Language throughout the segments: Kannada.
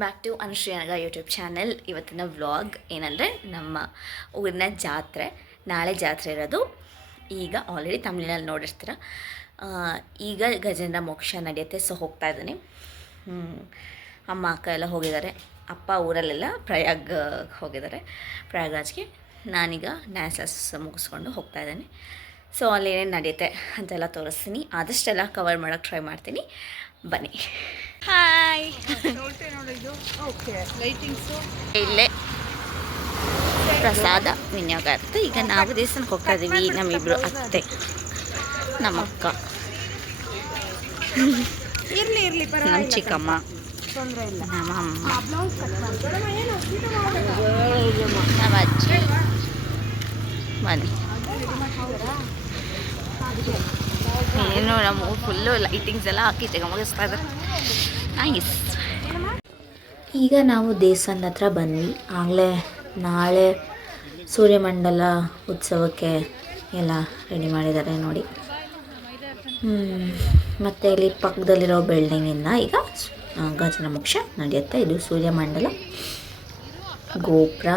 ಬ್ಯಾಕ್ ಟು ಅನುಶ್ರೀ ಅನಗ ಯೂಟ್ಯೂಬ್ ಚಾನೆಲ್. ಇವತ್ತಿನ ವ್ಲಾಗ್ ಏನಂದರೆ ನಮ್ಮ ಊರಿನ ಜಾತ್ರೆ. ನಾಳೆ ಜಾತ್ರೆ ಇರೋದು. ಈಗ ಆಲ್ರೆಡಿ ತಮಿಳಿನಲ್ಲಿ ನೋಡಿರ್ತೀರ. ಈಗ ಗಜೇಂದ್ರ ಮೋಕ್ಷ ನಡೆಯುತ್ತೆ. ಸೊ ಹೋಗ್ತಾ ಇದ್ದೀನಿ. ಅಮ್ಮ ಅಕ್ಕ ಎಲ್ಲ ಹೋಗಿದ್ದಾರೆ. ಅಪ್ಪ ಊರಲ್ಲೆಲ್ಲ ಪ್ರಯಾಗ್ ಹೋಗಿದ್ದಾರೆ, ಪ್ರಯಾಗ್ರಾಜ್ಗೆ. ನಾನೀಗ ಡ್ಯಾನ್ಸ್ ಕ್ಲಾಸ್ ಮುಗಿಸ್ಕೊಂಡು ಹೋಗ್ತಾ ಇದ್ದೀನಿ. ಸೊ ಅಲ್ಲಿ ಏನೇನು ನಡೆಯುತ್ತೆ ಅಂತೆಲ್ಲ ತೋರಿಸ್ತೀನಿ. ಆದಷ್ಟೆಲ್ಲ ಕವರ್ ಮಾಡೋಕ್ಕೆ ಟ್ರೈ ಮಾಡ್ತೀನಿ. ಬನ್ನಿ. ಹಾಯ್. ಇಲ್ಲೇ ಪ್ರಸಾದ ವಿನಿಯೋಗ ಇರುತ್ತೆ. ಈಗ ನಾವು ದೇವಸ್ಥಾನಕ್ಕೆ ಹೋಗ್ತಾ ಇದ್ದೀವಿ. ನಮ್ಮಿಬ್ಬರು ಅತ್ತೆ, ನಮ್ಮಕ್ಕ, ನಮ್ಮ ಚಿಕ್ಕಮ್ಮ, ನಮ್ಮ ಅಮ್ಮ, ನಮ್ಮ ಅಜ್ಜಿ. ಬನ್ನಿ. ಏನು ನಮ್ಮ ಫುಲ್ಲು ಲೈಟಿಂಗ್ಸ್ ಎಲ್ಲ ಹಾಕಿ ಜಗಮಗಿಸ್ತಾ ಇದ್ದಾರೆ. ನೈಸ್. ಈಗ ನಾವು ದೇವಸ್ಥಾನದ ಹತ್ರ ಬಂದ್ವಿ. ಆಗಲೇ ನಾಳೆ ಸೂರ್ಯಮಂಡಲ ಉತ್ಸವಕ್ಕೆ ಎಲ್ಲ ರೆಡಿ ಮಾಡಿದ್ದಾರೆ ನೋಡಿ. ಮತ್ತು ಇಲ್ಲಿ ಪಕ್ಕದಲ್ಲಿರೋ ಬಿಲ್ಡಿಂಗಿಂದ ಈಗ ಗಜೇಂದ್ರ ಮೋಕ್ಷ ನಡೆಯುತ್ತೆ. ಇದು ಸೂರ್ಯಮಂಡಲ ಗೋಪುರ.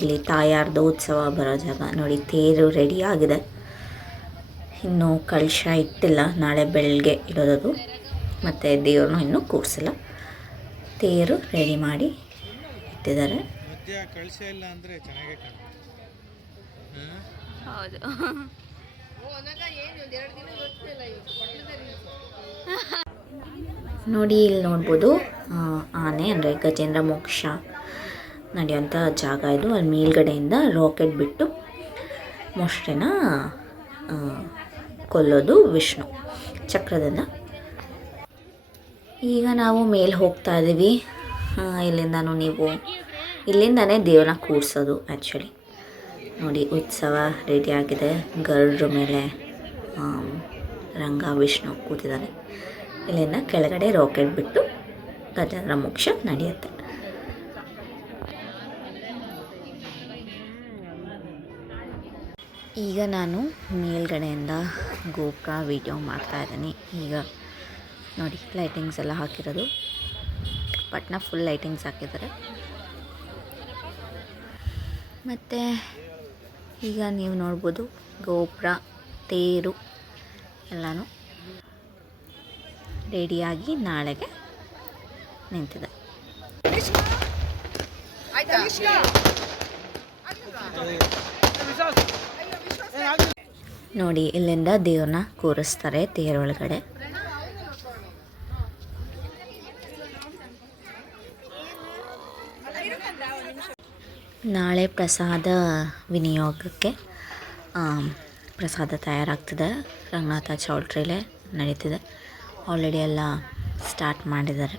ಇಲ್ಲಿ ತಾಯಾರ್ದು ಉತ್ಸವ ಬರೋ ಜಾಗ ನೋಡಿ. ತೇರು ರೆಡಿ ಆಗಿದೆ. ಇನ್ನೂ ಕಳಶ ಇಟ್ಟಿಲ್ಲ, ನಾಳೆ ಬೆಳಗ್ಗೆ ಇಡೋದದು. ಮತ್ತು ದೇವ್ರನ್ನೂ ಇನ್ನೂ ಕೂರಿಸಿಲ್ಲ. ತೇರು ರೆಡಿ ಮಾಡಿ ಇಟ್ಟಿದ್ದಾರೆ. ಹೌದು. ನೋಡಿ, ಇಲ್ಲಿ ನೋಡ್ಬೋದು ಆನೆ ಅಂದರೆ ಗಜೇಂದ್ರ ಮೋಕ್ಷ ನಡೆಯುವಂಥ ಜಾಗ ಇದು. ಅಲ್ಲಿ ಮೇಲ್ಗಡೆಯಿಂದ ರಾಕೆಟ್ ಬಿಟ್ಟು ಮೊಸಳೆನ ಕೊಲ್ಲೋದು ವಿಷ್ಣು ಚಕ್ರದಿಂದ. ಈಗ ನಾವು ಮೇಲೆ ಹೋಗ್ತಾ ಇದ್ದೀವಿ. ಇಲ್ಲಿಂದನೇ ದೇವ್ರನ್ನ ಕೂರಿಸೋದು ಆ್ಯಕ್ಚುಲಿ. ನೋಡಿ, ಉತ್ಸವ ರೆಡಿ ಆಗಿದೆ. ಗರುಡ್ರ ಮೇಲೆ ರಂಗ ವಿಷ್ಣು ಕೂತಿದ್ದಾನೆ. ಇಲ್ಲಿಂದ ಕೆಳಗಡೆ ರಾಕೆಟ್ ಬಿಟ್ಟು ಗಜೇಂದ್ರ ಮೋಕ್ಷ ನಡೆಯುತ್ತೆ. ಈಗ ನಾನು ಮೇಲ್ಗಡೆಯಿಂದ ಗೋಪುರ ವಿಡಿಯೋ ಮಾಡ್ತಾಯಿದ್ದೀನಿ. ಈಗ ನೋಡಿ, ಲೈಟಿಂಗ್ಸ್ ಎಲ್ಲ ಹಾಕಿರೋದು. ಪಟ್ನ ಫುಲ್ ಲೈಟಿಂಗ್ಸ್ ಹಾಕಿದ್ದಾರೆ. ಮತ್ತು ಈಗ ನೀವು ನೋಡ್ಬೋದು ಗೋಪುರ, ತೇರು ಎಲ್ಲನೂ ರೆಡಿಯಾಗಿ ನಾಳೆಗೆ ನಿಂತಿದೆ. ನೋಡಿ, ಇಲ್ಲಿಂದ ದೇವ್ರನ್ನ ಕೂರಿಸ್ತಾರೆ ತೇರೊಳಗಡೆ. ನಾಳೆ ಪ್ರಸಾದ ವಿನಿಯೋಗಕ್ಕೆ ಪ್ರಸಾದ ತಯಾರಾಗ್ತಿದೆ. ರಂಗನಾಥ ಚೌಲ್ಟ್ರಿಲೇ ನಡೀತಿದೆ. ಆಲ್ರೆಡಿ ಎಲ್ಲ ಸ್ಟಾರ್ಟ್ ಮಾಡಿದ್ದಾರೆ.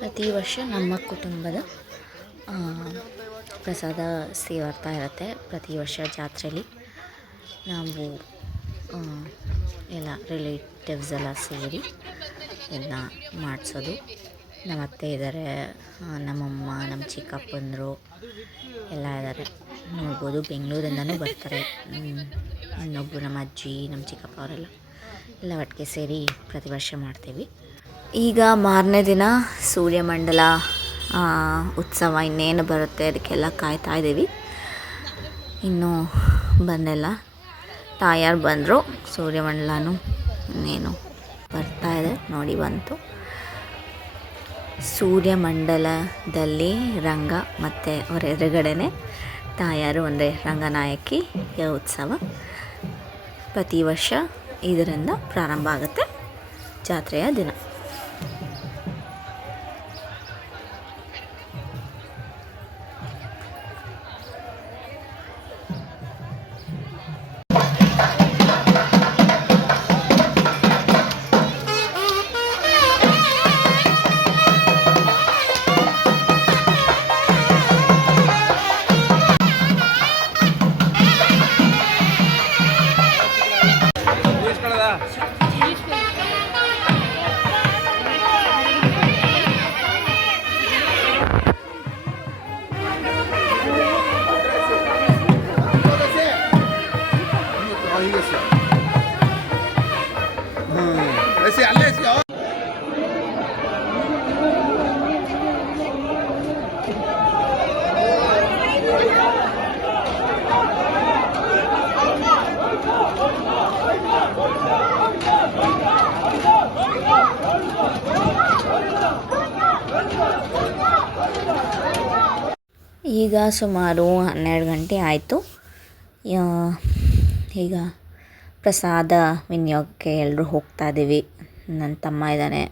ಪ್ರತಿ ವರ್ಷ ನಮ್ಮ ಕುಟುಂಬದ ಪ್ರಸಾದ ಸೇವಾರ್ತಾ ಇರುತ್ತೆ. ಪ್ರತಿ ವರ್ಷ ಜಾತ್ರೆಯಲ್ಲಿ ನಾವು ಎಲ್ಲ ರಿಲೇಟಿವ್ಸ್ ಎಲ್ಲ ಸೇರಿ ಎಲ್ಲ ಮಾಡಿಸೋದು. ನಮ್ಮ ಅತ್ತೆ ಇದ್ದಾರೆ, ನಮ್ಮಮ್ಮ, ನಮ್ಮ ಚಿಕ್ಕಪ್ಪಂದರು ಎಲ್ಲ ಇದ್ದಾರೆ. ನೋಡ್ಬೋದು, ಬೆಂಗಳೂರಿಂದನೂ ಬರ್ತಾರೆ. ಇನ್ನೊಬ್ಬರು ನಮ್ಮ ಅಜ್ಜಿ, ನಮ್ಮ ಚಿಕ್ಕಪ್ಪ ಎಲ್ಲ ಒಟ್ಟಿಗೆ ಸೇರಿ ಪ್ರತಿ ವರ್ಷ ಮಾಡ್ತೀವಿ. ಈಗ ಮಾರನೇ ದಿನ ಸೂರ್ಯಮಂಡಲ ಉತ್ಸವ ಇನ್ನೇನು ಬರುತ್ತೆ, ಅದಕ್ಕೆಲ್ಲ ಕಾಯ್ತಾ ಇದ್ದೀವಿ. ಇನ್ನೂ ಬಂದಿಲ್ಲ. ತಾಯಾರು ಬಂದರು. ಸೂರ್ಯಮಂಡಲನೂ ಇನ್ನೇನು ಬರ್ತಾಯಿದೆ ನೋಡಿ. ಬಂತು. ಸೂರ್ಯಮಂಡಲದಲ್ಲಿ ರಂಗ ಮತ್ತು ಅವರ ಎದುರುಗಡೆನೇ ತಾಯಾರು ಅಂದರೆ ರಂಗನಾಯಕಿ ಉತ್ಸವ. ಪ್ರತಿ ವರ್ಷ ಇದರಿಂದ ಪ್ರಾರಂಭ ಆಗುತ್ತೆ ಜಾತ್ರೆಯ ದಿನ. ಈಗ ಸುಮಾರು 12 ಗಂಟೆ ಆಯಿತು. ಈಗ ಪ್ರಸಾದ ವಿನಿಯೋಗಕ್ಕೆ ಎಲ್ಲರೂ ಹೋಗ್ತಾ ಇದ್ದೀವಿ. ನನ್ನ ತಮ್ಮ ಇದ್ದಾನೆ,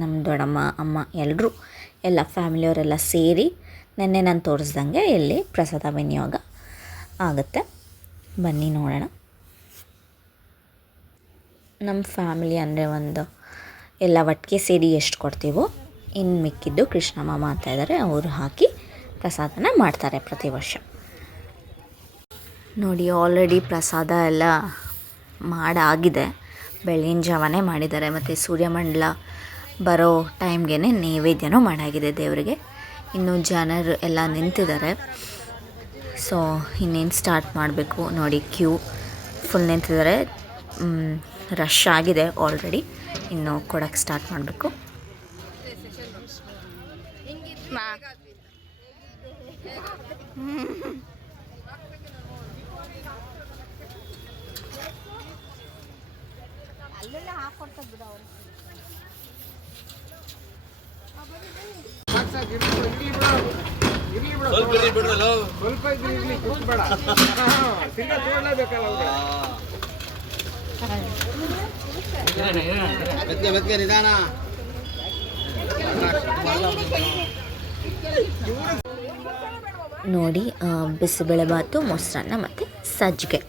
ನಮ್ಮ ದೊಡ್ಡಮ್ಮ, ಅಮ್ಮ ಎಲ್ಲರೂ, ಎಲ್ಲ ಫ್ಯಾಮಿಲಿಯವರೆಲ್ಲ ಸೇರಿ ನೆನ್ನೆ ನಾನು ತೋರಿಸ್ದಂಗೆ ಇಲ್ಲಿ ಪ್ರಸಾದ ವಿನಿಯೋಗ ಆಗುತ್ತೆ. ಬನ್ನಿ ನೋಡೋಣ. ನಮ್ಮ ಫ್ಯಾಮಿಲಿ ಅಂದರೆ ಎಲ್ಲ ಒಟ್ಟಿಗೆ ಸೇರಿ ಎಷ್ಟು ಕೊಡ್ತೀವೋ ಇನ್ನು ಮಿಕ್ಕಿದ್ದು ಕೃಷ್ಣಮ್ಮ ಮಾಡ್ತಾ ಇದ್ದಾರೆ, ಅವರು ಹಾಕಿ ಪ್ರಸಾದನ ಮಾಡ್ತಾರೆ ಪ್ರತಿ ವರ್ಷ. ನೋಡಿ ಆಲ್ರೆಡಿ ಪ್ರಸಾದ ಎಲ್ಲ ಮಾಡಾಗಿದೆ, ಬೆಳಗಿನ ಜಾವನೇ ಮಾಡಿದ್ದಾರೆ. ಮತ್ತು ಸೂರ್ಯಮಂಡಲ ಬರೋ ಟೈಮ್ಗೆ ನೈವೇದ್ಯನೂ ಮಾಡಾಗಿದೆ ದೇವರಿಗೆ. ಇನ್ನು ಜನರು ಎಲ್ಲ ನಿಂತಿದ್ದಾರೆ. ಸೊ ಇನ್ನೇನು ಸ್ಟಾರ್ಟ್ ಮಾಡಬೇಕು. ನೋಡಿ ಕ್ಯೂ ಫುಲ್ ನಿಂತಿದ್ದಾರೆ, ರಶ್ ಆಗಿದೆ ಆಲ್ರೆಡಿ. ಇನ್ನು ಕೊಡೋಕ್ಕೆ ಸ್ಟಾರ್ಟ್ ಮಾಡಬೇಕು. ನೋಡಿ ಬಿಸಿಬೇಳೆಬಾತು, ಮೊಸರನ್ನ ಮತ್ತು ಸಜ್ಜಿಗೆ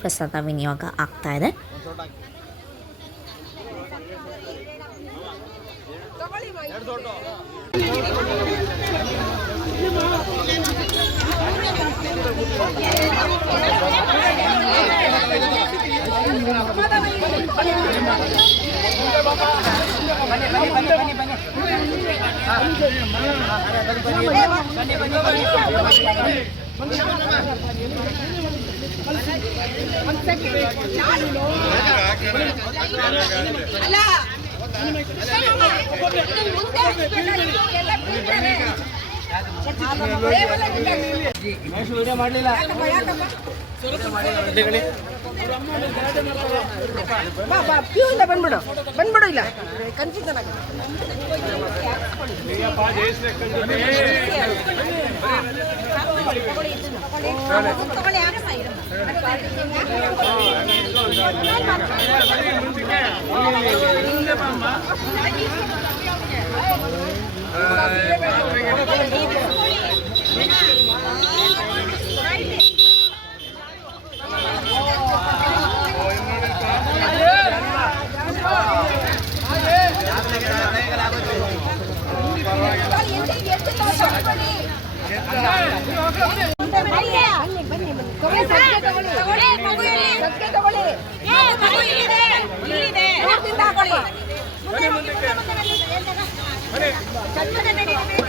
ಪ್ರಸಾದ ವಿನಿಯೋಗ ಆಗ್ತಾಯಿದೆ. ಬಂದ್ಬಿಡು ಇಲ್ಲ ಕನ್ಫ್ಯೂಷನ್ ಆಗಿದೆ.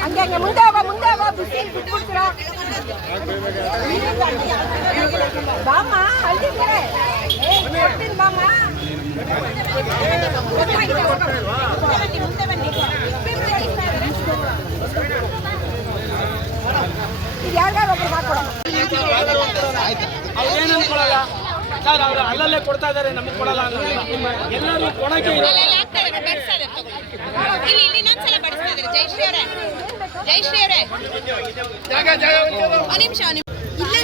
ಹಂಗೆ ಮುಂದೆ ಹೋಗ ಬಿಸಿ ಬಿಟ್ಬಿಡ್ತೀರಾ ಬಾಮ್ಮ ಅಲ್ಲಿ ಬಾಮ್ಮ ಸರ್ ಅವರು ಅಲ್ಲಲ್ಲೇ ಕೊಡ್ತಾ ಇದ್ದಾರೆ, ನಮಗೆ ಕೊಡಲ್ಲ. ಎಲ್ಲರೂ ಕೊಡಕ್ಕೆ ಇಲ್ಲೇ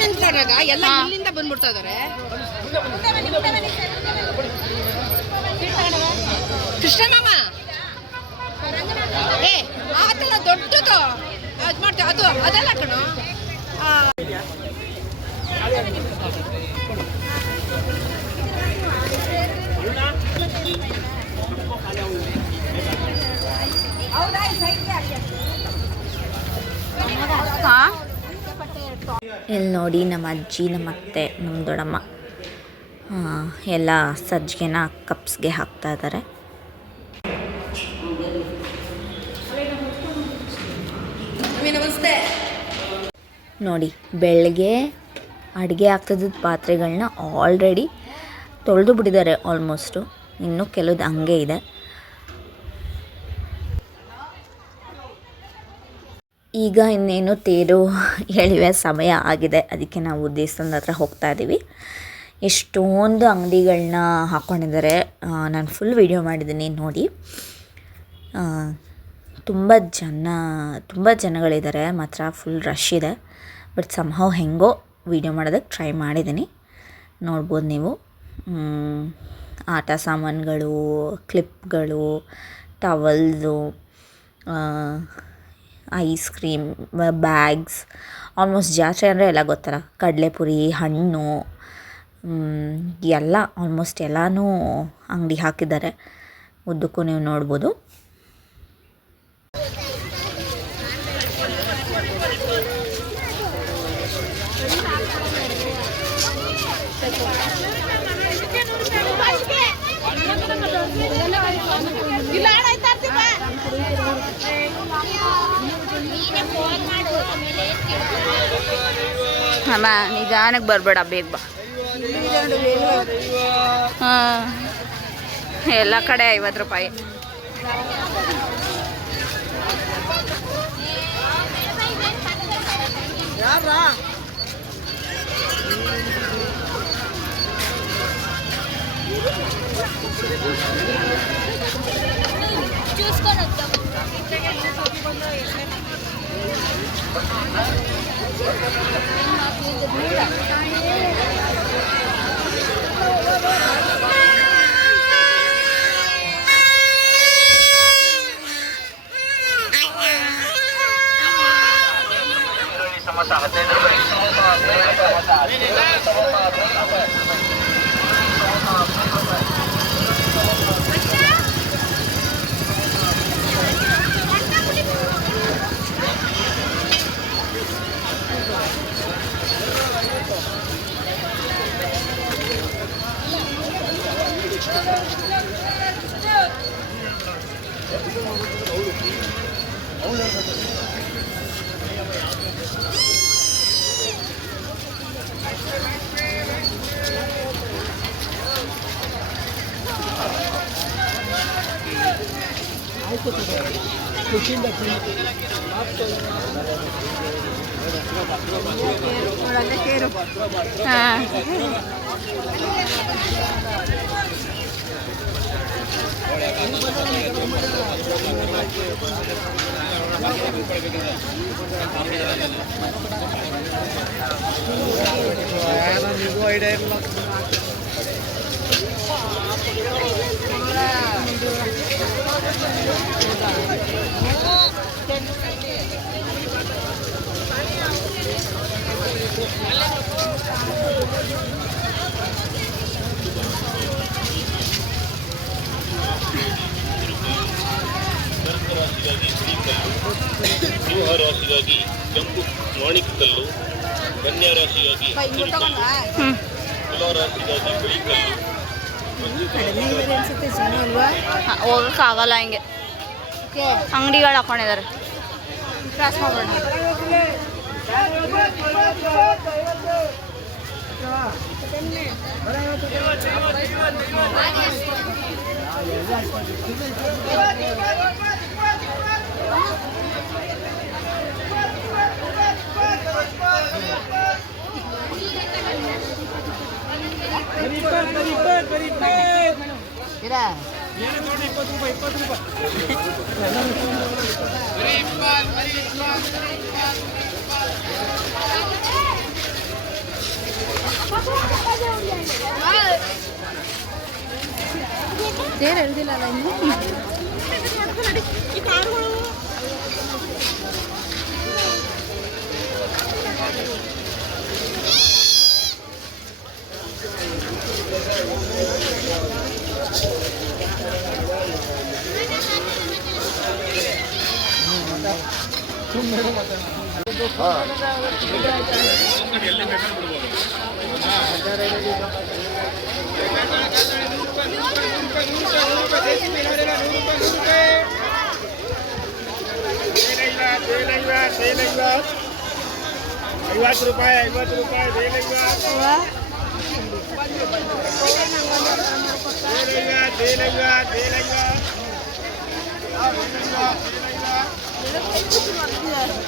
ನಿಂತ್ಕೊಂಡಾಗ ಎಲ್ಲ ಇಲ್ಲಿಂದ ಬಂದ್ಬಿಡ್ತಾ ಇದಾರೆ. ಕೃಷ್ಣಮ್ಮ ಆತಲ್ಲ ದೊಡ್ಡದು ಅದು ಮಾಡ್ತೇವೆ, ಅದು ಅದೆಲ್ಲ ಕಣೋ. ಇಲ್ಲಿ ನೋಡಿ ನಮ್ಮ ಅಜ್ಜಿ, ನಮ್ಮ ಅತ್ತೆ, ನಮ್ಮ ದೊಡ್ಡಮ್ಮ ಎಲ್ಲ ಸಜ್ಜಿಗೆನ ಕಪ್ಸ್ಗೆ ಹಾಕ್ತಾ ಇದ್ದಾರೆ. ನಮಸ್ತೆ. ನೋಡಿ ಬೆಳಗ್ಗೆ ಅಡುಗೆ ಆಗ್ತದ ಪಾತ್ರೆಗಳನ್ನ ಆಲ್ರೆಡಿ ತೊಳೆದು ಬಿಟ್ಟಿದ್ದಾರೆ ಆಲ್ಮೋಸ್ಟು. ಇನ್ನೂ ಕೆಲವ್ದು ಹಂಗೆ ಇದೆ. ಈಗ ಇನ್ನೇನು ತೇರು ಎಳೆಯುವ ಸಮಯ ಆಗಿದೆ, ಅದಕ್ಕೆ ನಾವು ದೇವಸ್ಥಾನದ ಹತ್ರ ಹೋಗ್ತಾ ಇದ್ದೀವಿ. ಎಷ್ಟೊಂದು ಅಂಗಡಿಗಳನ್ನ ಹಾಕ್ಕೊಂಡಿದ್ದಾರೆ, ನಾನು ಫುಲ್ ವಿಡಿಯೋ ಮಾಡಿದ್ದೀನಿ ನೋಡಿ. ತುಂಬ ಜನಗಳಿದ್ದಾರೆ ಮಾತ್ರ, ಫುಲ್ ರಶ್ ಇದೆ. ಬಟ್ ಸಮ್ಹೌ ಹೆಂಗೋ ವೀಡಿಯೋ ಮಾಡೋದಕ್ಕೆ ಟ್ರೈ ಮಾಡಿದ್ದೀನಿ. ನೋಡ್ಬೋದು ನೀವು ಆಟ ಸಾಮಾನುಗಳು, ಕ್ಲಿಪ್ಗಳು, towels, ice cream, bags. Almost ಜಾತ್ರೆ ಅಂದರೆ ಎಲ್ಲ ಗೊತ್ತಲ್ಲ, ಕಡಲೆಪುರಿ, ಹಣ್ಣು ಎಲ್ಲ ಆಲ್ಮೋಸ್ಟ್ ಎಲ್ಲನೂ ಅಂಗಡಿ ಹಾಕಿದ್ದಾರೆ. ಉದ್ದಕ್ಕೂ ನೀವು ನೋಡ್ಬೋದು. ಅಮ್ಮ ನಿಧಾನಕ್ಕೆ ಬರಬೇಡ, ಬೇಗ ಬಾ. ಹಾಂ, ಎಲ್ಲ ಕಡೆ 50 ರೂಪಾಯಿ. ಹಾಂ, ಸಿಂಹ ರಾಶಿಗಾಗಿ ಕೆಂಪು ಮಾಣಿಕಲ್ಲು, ಕನ್ಯಾ ರಾಶಿಗಾಗಿ ತುಲಾ ರಾಶಿಗಾಗಿ ಬಿಳಿ ಕಲ್ಲು. ಹೋಗೋಕ್ಕಾಗಲ್ಲ ಹಿಂಗೆ, ಅಂಗಡಿಗಳು ಹಾಕೊಂಡಿದ್ದಾರೆ. ಕ್ರಾಸ್ ಮಾಡೋಣ. ದೇರ್ ಎಳ್ದಿಲ್ಲ ಇನ್ನು.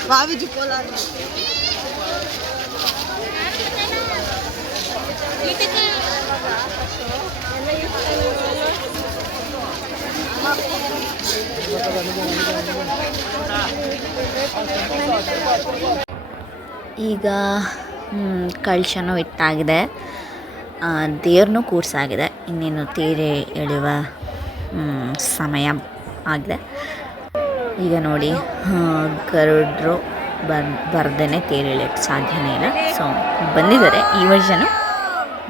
ಬಾವಿ ಜುಕೋಲಾರ ಈಗ ಕಳಶನೂ ಇಟ್ಟಾಗಿದೆ, ದೇವ್ರನ್ನೂ ಕೂರ್ಸಾಗಿದೆ. ಇನ್ನೇನು ತೇರೆ ಎಳೆಯುವ ಸಮಯ ಆಗಿದೆ. ಈಗ ನೋಡಿ ಗರುಡರು ಬರ್ದೇ ತೇರು ಎಳೆಯೋಕ್ಕೆ ಸಾಧ್ಯನೇ ಇಲ್ಲ. ಸೊ ಬಂದಿದ್ದಾರೆ, ಈ ವರ್ಷನೂ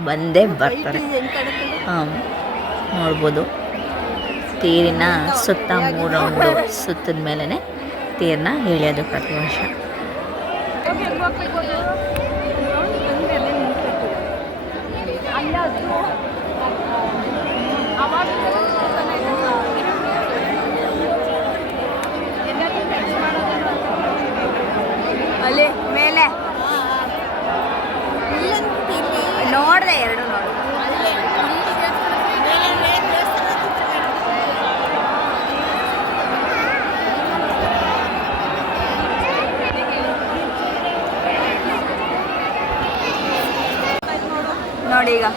ಬಂದೇ ಬರ್ತಾರೆ. ನೋಡ್ಬೋದು ತೇರಿನ ಸುತ್ತ 3 ರೌಂಡು ಸುತ್ತದ ಮೇಲೇ ತೇರನ್ನ ಎಳೆಯೋದು ಪ್ರತಿ ವರ್ಷ. ಅಲ್ಲಿ ಮೇಲೆ ನೋಡಿದೆ, ಎರಡು ನೋಡಿ. ನೋಡಿ ಈಗ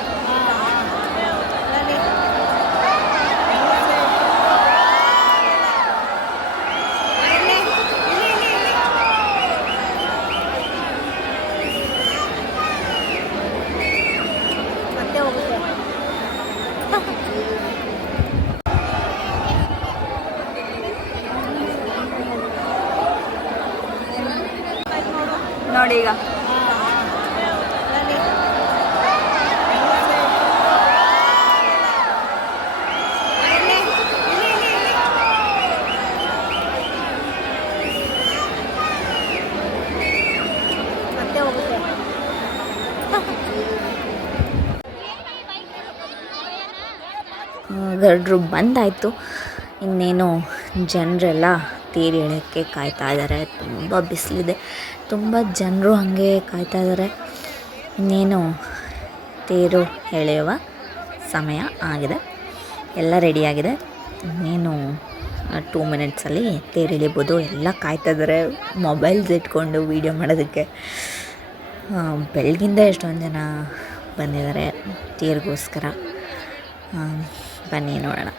ನೋಡಿ ಈಗ ಗರುಡರು ಬಂದಾಯಿತು. ಇನ್ನೇನು ಜನರೆಲ್ಲ ತೇರು ಎಳೆಯೋಕ್ಕೆ ಕಾಯ್ತಾ ಇದ್ದಾರೆ. ತುಂಬ ಬಿಸಿಲಿದೆ, ತುಂಬ ಜನರು ಹಾಗೆ ಕಾಯ್ತಾ ಇದ್ದಾರೆ. ಇನ್ನೇನು ತೇರು ಎಳೆಯುವ ಸಮಯ ಆಗಿದೆ, ಎಲ್ಲ ರೆಡಿಯಾಗಿದೆ. ಇನ್ನೇನು 2 ಮಿನಿಟ್ಸಲ್ಲಿ ತೇರು ಎಳಿಬೋದು. ಎಲ್ಲ ಕಾಯ್ತಾ ಇದ್ದಾರೆ ಮೊಬೈಲ್ಸ್ ಇಟ್ಕೊಂಡು ವೀಡಿಯೋ ಮಾಡೋದಕ್ಕೆ. ಬೆಳಗಿಂದ ಎಷ್ಟೊಂದು ಜನ ಬಂದಿದ್ದಾರೆ ತೇರಿಗೋಸ್ಕರ. ಬನ್ನಿ ನೋಡೋಣ.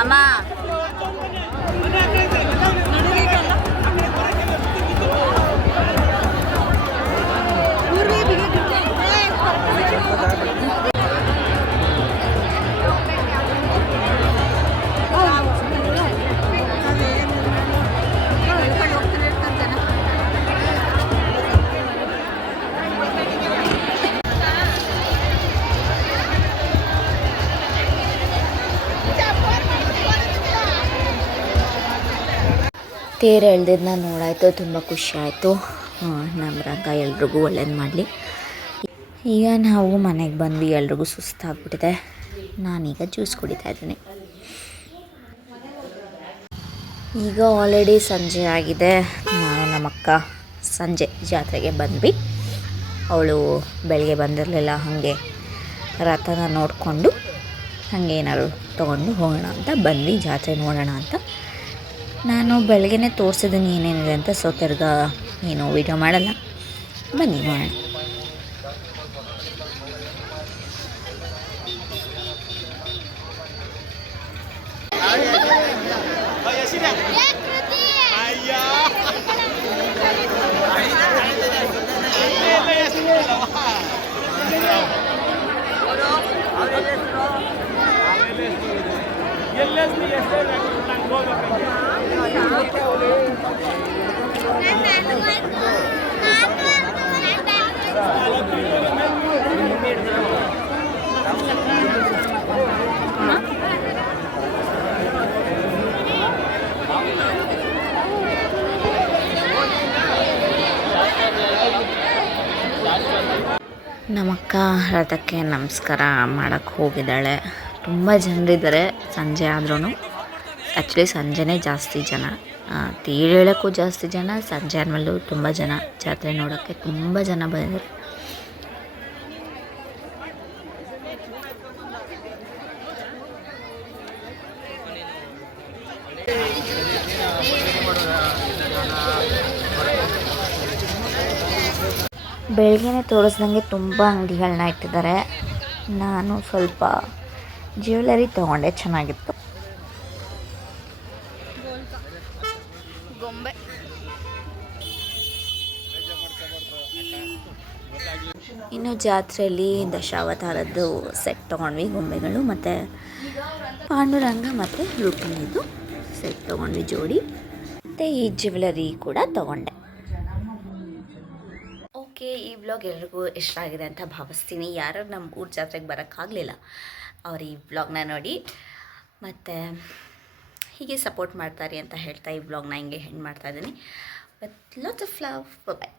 ಅಮ್ಮ ತೇರು ಎಳ್ದಿದ್ದನ್ನ ನೋಡಾಯಿತು, ತುಂಬ ಖುಷಿ ಆಯಿತು. ನಮ್ಮ ರಂಗ ಎಲ್ರಿಗೂ ಒಳ್ಳೇದು ಮಾಡಲಿ. ಈಗ ನಾವು ಮನೆಗೆ ಬಂದ್ವಿ, ಎಲ್ರಿಗೂ ಸುಸ್ತಾಗ್ಬಿಟ್ಟಿದೆ. ನಾನೀಗ ಜ್ಯೂಸ್ ಕುಡಿತಾ ಇದ್ದೀನಿ. ಈಗ ಆಲ್ರೆಡಿ ಸಂಜೆ ಆಗಿದೆ. ನಾನು ನಮ್ಮ ಅಕ್ಕ ಸಂಜೆ ಜಾತ್ರೆಗೆ ಬಂದ್ವಿ. ಅವಳು ಬೆಳಗ್ಗೆ ಬಂದಿರಲಿಲ್ಲ, ಹಾಗೆ ರಥನ ನೋಡಿಕೊಂಡು ಹಾಗೆ ಏನಾದ್ರು ತೊಗೊಂಡು ಹೋಗೋಣ ಅಂತ ಬಂದ್ವಿ, ಜಾತ್ರೆ ನೋಡೋಣ ಅಂತ. ನಾನು ಬೆಳಗ್ಗೆನೇ ತೋರಿಸಿದ್ದೀನಿ ಏನೇನಿದೆ ಅಂತ, ಸೊ ತಿರ್ಗಾ ಏನು ವೀಡಿಯೋ ಮಾಡಲ್ಲ, ಬನ್ನಿ ನೋಡೋಣ. ನಮ್ಮಕ್ಕ ರಥಕ್ಕೆ ನಮಸ್ಕಾರ ಮಾಡೋಕ್ಕೆ ಹೋಗಿದ್ದಾಳೆ. ತುಂಬ ಜನರಿದ್ದಾರೆ ಸಂಜೆ ಆದ್ರೂ. ಆ್ಯಕ್ಚುಲಿ ಸಂಜೆನೇ ಜಾಸ್ತಿ ಜನ, ತೀರೇಳಕ್ಕೂ ಜಾಸ್ತಿ ಜನ, ಸಂಜೆ ಆದಮೇಲೂ ತುಂಬ ಜನ ಜಾತ್ರೆ ನೋಡೋಕ್ಕೆ ತುಂಬ ಜನ ಬಂದಿದ್ದಾರೆ. ಬೆಳಗ್ಗೆನೇ ತೋರಿಸ್ದಂಗೆ ತುಂಬ ಅಂಗಡಿಗಳನ್ನ ಇಟ್ಟಿದ್ದಾರೆ. ನಾನು ಸ್ವಲ್ಪ ಜ್ಯುವೆಲರಿ ತೊಗೊಂಡೆ, ಚೆನ್ನಾಗಿತ್ತು. ಗೊಂಬೆ ಇನ್ನು ಜಾತ್ರೆಯಲ್ಲಿ ದಶಾವತಾರದ್ದು ಸೆಟ್ ತೊಗೊಂಡ್ವಿ, ಗೊಂಬೆಗಳು, ಮತ್ತು ಪಾಂಡುರಂಗ ಮತ್ತು ರುಕ್ಮಿಣಿದು ಸೆಟ್ ತೊಗೊಂಡ್ವಿ ಜೋಡಿ, ಮತ್ತು ಈ ಜ್ಯುವೆಲರಿ ಕೂಡ ತೊಗೊಂಡೆ. ಓಕೆ, ಈ ವ್ಲಾಗ್ ಎಲ್ರಿಗೂ ಇಷ್ಟ ಆಗಿದೆ ಅಂತ ಭಾವಿಸ್ತೀನಿ. ಯಾರು ನಮ್ಮ ಊರ ಜಾತ್ರೆಗೆ ಬರೋಕ್ಕಾಗಲಿಲ್ಲ ಅವ್ರು ಈ ವ್ಲಾಗ್ನ ನೋಡಿ ಮತ್ತು ಹೀಗೆ ಸಪೋರ್ಟ್ ಮಾಡ್ತಾರೆ ಅಂತ ಹೇಳ್ತಾ ಈ ವ್ಲಾಗ್ನ ಹಿಂಗೆ ಹೆಣ್ಣು ಮಾಡ್ತಾಯಿದ್ದೀನಿ. With lots of love. Bye.